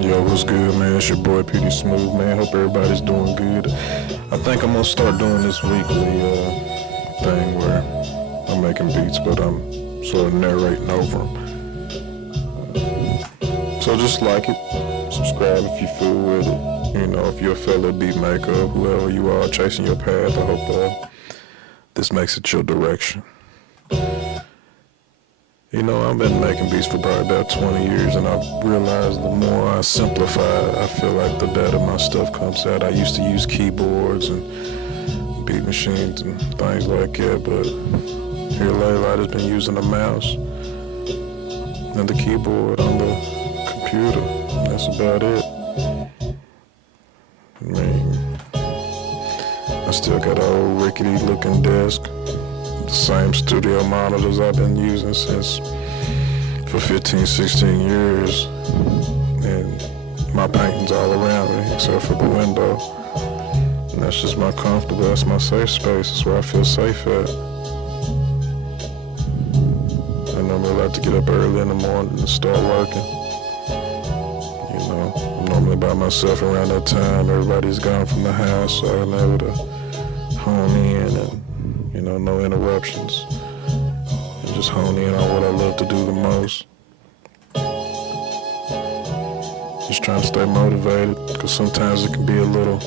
Yo, what's good, man? It's your boy Peetysmooth, man. Hope everybody's doing good. I think I'm gonna start doing this weekly thing where I'm making beats, but I'm sort of narrating over them. So just like it, subscribe if you fool with it. You know, if you're a fellow beat maker, whoever you are chasing your path, I hope this makes it your direction. You know, I've been making beats for probably about 20 years, and I've realized the more I simplify it, I feel like the better my stuff comes out. I used to use keyboards and beat machines and things like that, but here lately I've just been using a mouse and the keyboard on the computer. That's about it. I mean, I still got an old rickety looking desk. The same studio monitors I've been using for 15, 16 years, and my paintings all around me except for the window, and that's just my comfortable, that's my safe space, that's where I feel safe at. I normally like to get up early in the morning and start working. You know, I'm normally by myself around that time. Everybody's gone from the house, so I'm able to hone in and, you know, no interruptions. And just hone in on what I love to do the most. Just trying to stay motivated, because sometimes it can be a little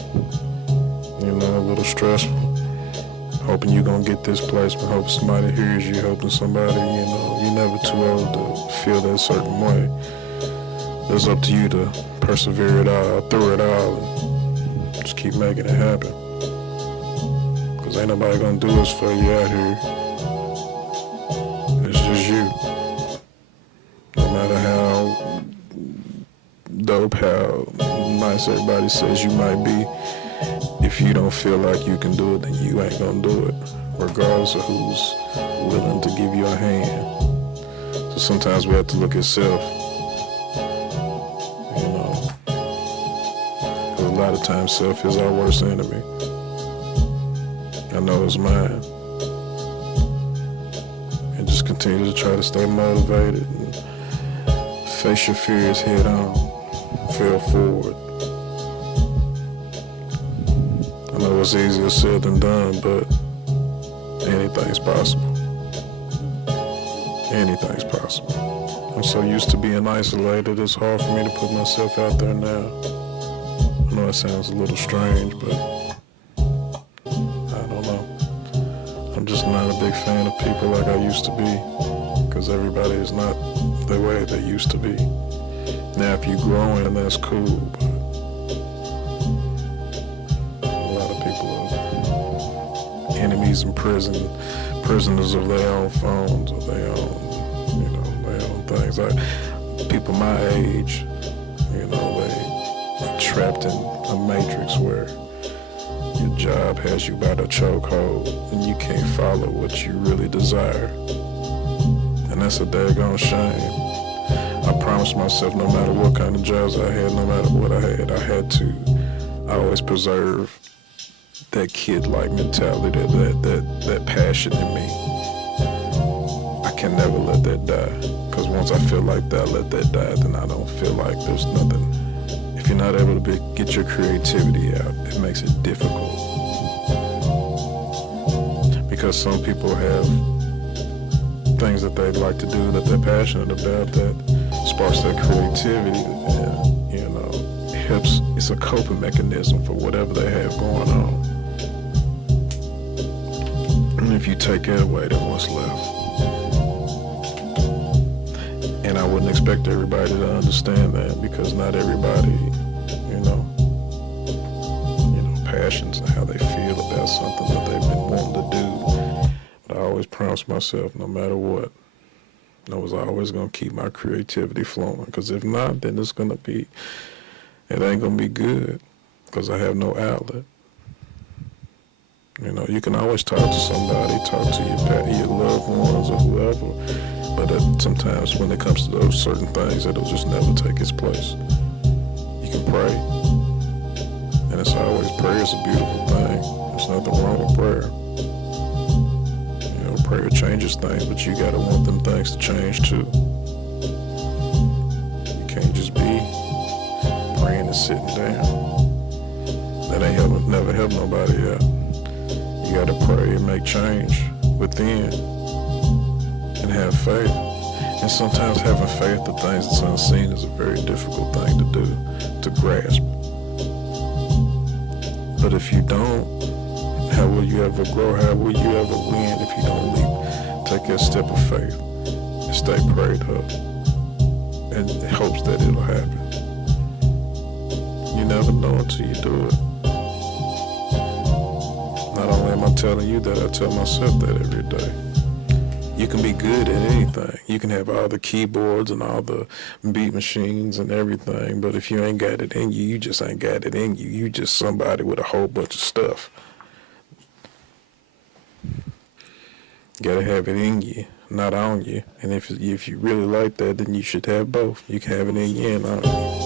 stressful. Hoping you're going to get this placement, hoping somebody hears you, hoping somebody, you know, you're never too old to feel that certain way. It's up to you to persevere it all, through it all, and just keep making it happen. Cause ain't nobody gonna do this for you out here. It's just you. No matter how dope, how nice everybody says you might be, if you don't feel like you can do it, then you ain't gonna do it, regardless of who's willing to give you a hand. So sometimes we have to look at self, you know. Cause a lot of times self is our worst enemy. I know it's mine. And just continue to try to stay motivated and face your fears head on. Fail forward. I know it's easier said than done, but anything's possible. Anything's possible. I'm so used to being isolated, it's hard for me to put myself out there now. I know it sounds a little strange, but I'm just not a big fan of people like I used to be, because everybody is not the way they used to be. Now, if you're growing, that's cool, but a lot of people are enemies in prison, prisoners of their own phones or their own, you know, their own things. Like people my age, you know, they're trapped in a matrix where your job has you by the chokehold and you can't follow what you really desire. And that's a daggone shame. I promised myself no matter what kind of jobs I had, no matter what I had to always preserve that kid-like mentality, that passion in me. I can never let that die. Because once I feel like that, let that die, then I don't feel like there's nothing. If you're not able to get your creativity out, it makes it difficult. Because some people have things that they'd like to do, that they're passionate about, that sparks their creativity, and, you know, it's a coping mechanism for whatever they have going on. And if you take it away, then what's left? And I wouldn't expect everybody to understand that, because not everybody, you know, passions and how they feel about something that they've been wanting to do. But I always promised myself, no matter what, I was always going to keep my creativity flowing. Because if not, then it ain't going to be good, because I have no outlet. You know, you can always talk to somebody, talk to your loved ones or whoever, but sometimes when it comes to those certain things, it'll just never take its place. You can pray, and it's always, prayer is a beautiful thing. There's nothing wrong with prayer. You know, prayer changes things, but you gotta want them things to change too. You can't just be and sitting down. That ain't never help nobody out. You gotta pray and make change within and have faith. And sometimes having faith of things that's unseen is a very difficult thing to do, to grasp. But if you don't, how will you ever grow? How will you ever win if you don't take that step of faith and stay prayed up and in hopes that it'll happen? You never know until you do it. Not only am I telling you that, I tell myself that every day. You can be good at anything. You can have all the keyboards and all the beat machines and everything, but if you ain't got it in you, you just ain't got it in you. You just somebody with a whole bunch of stuff. You gotta have it in you, not on you. And if you really like that, then you should have both. You can have it in you and on you.